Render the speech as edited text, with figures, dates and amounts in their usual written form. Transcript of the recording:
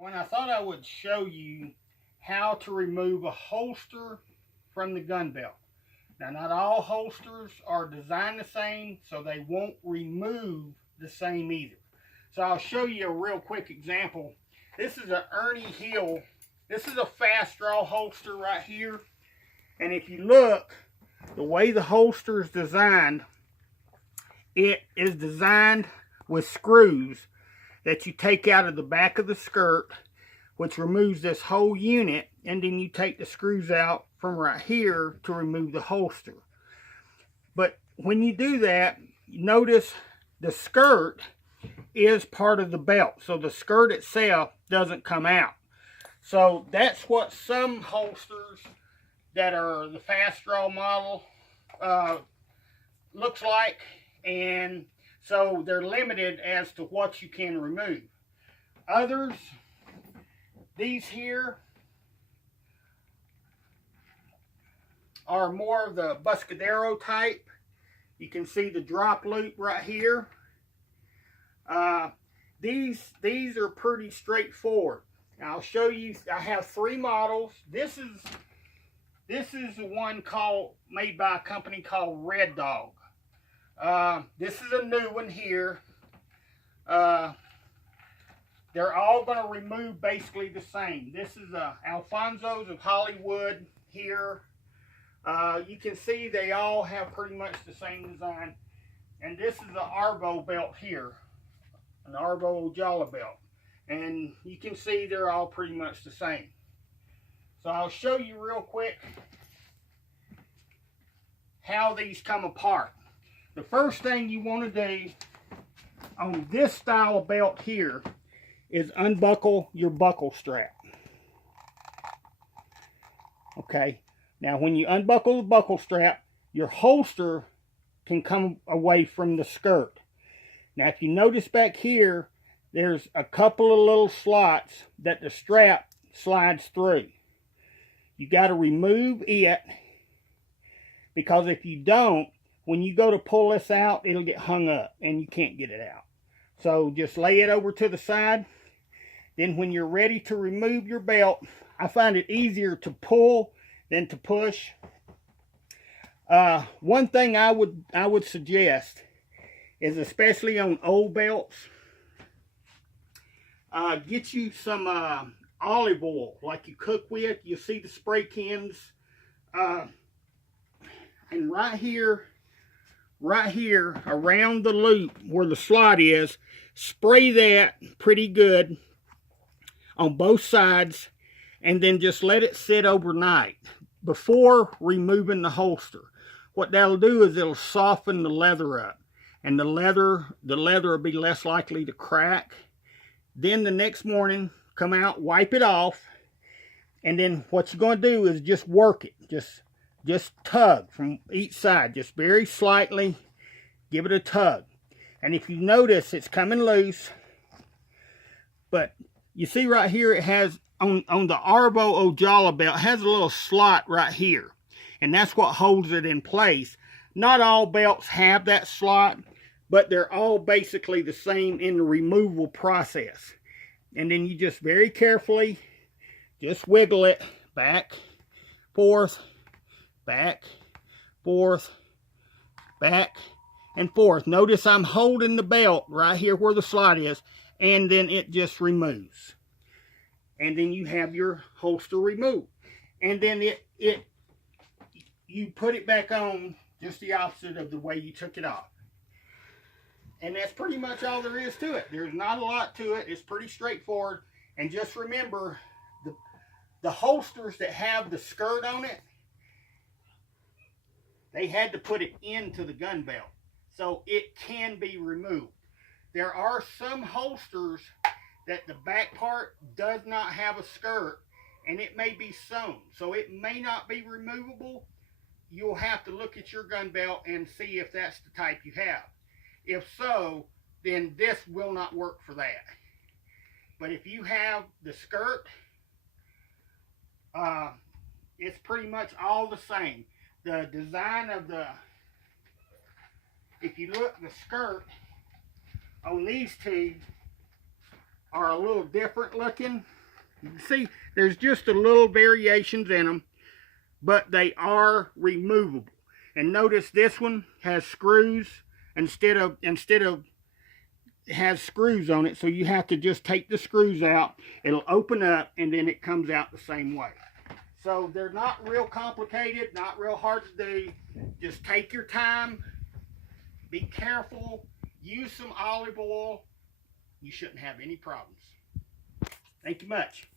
When I thought I would show you how to remove a holster from the gun belt. Now, not all holsters are designed the same, so they won't remove the same either. So I'll show you a real quick example. This is an Ernie Hill. This is a fast draw holster right here. And if you look, the way the holster is designed, it is designed with screws that you take out of the back of the skirt, which removes this whole unit, and then you take the screws out from right here to remove the holster. But when you do that, notice the skirt is part of the belt, so the skirt itself doesn't come out. So that's what some holsters that are the fast draw model looks like, and so they're limited as to what you can remove. Others, these here, are more of the Buscadero type. You can see the drop loop right here. These are pretty straightforward. Now I'll show you. I have 3 models. This is the one made by a company called Red Dog. This is a new one here. They're all going to remove basically the same. This is Alfonso's of Hollywood here. You can see they all have pretty much the same design. And this is the Arvo belt here, an Arvo Ojala belt. And you can see they're all pretty much the same. So I'll show you real quick how these come apart. The first thing you want to do on this style of belt here is unbuckle your buckle strap. Okay, now when you unbuckle the buckle strap, your holster can come away from the skirt. Now if you notice back here, there's a couple of little slots that the strap slides through. You got to remove it, because if you don't, when you go to pull this out, it'll get hung up and you can't get it out. So just lay it over to the side. Then when you're ready to remove your belt, I find it easier to pull than to push. One thing I would suggest is, especially on old belts, get you some olive oil like you cook with. You see the spray cans, and right here around the loop where the slot is, spray that pretty good on both sides, and then just let it sit overnight before removing the holster. What that'll do is it'll soften the leather up, and the leather will be less likely to crack. Then the next morning, come out, wipe it off, and then what you're going to do is just work it. Just tug from each side, just very slightly, give it a tug. And if you notice, it's coming loose, but you see right here, it has, on the Arvo Ojala belt, has a little slot right here, and that's what holds it in place. Not all belts have that slot, but they're all basically the same in the removal process. And then you just very carefully just wiggle it back, forth, back, forth, back, and forth. Notice I'm holding the belt right here where the slot is, and then it just removes. And then you have your holster removed. And then you put it back on just the opposite of the way you took it off. And that's pretty much all there is to it. There's not a lot to it. It's pretty straightforward. And just remember, the holsters that have the skirt on it, they had to put it into the gun belt, so it can be removed. There are some holsters that the back part does not have a skirt, and it may be sewn, so it may not be removable. You'll have to look at your gun belt and see if that's the type you have. If so, then this will not work for that. But if you have the skirt, it's pretty much all the same. The design of if you look, the skirt on these two are a little different looking. You can see there's just a little variations in them, but they are removable. And notice this one has screws instead of it has screws on it, so you have to just take the screws out. It'll open up and then it comes out the same way. So they're not real complicated, not real hard to do. Just take your time, be careful, use some olive oil. You shouldn't have any problems. Thank you much.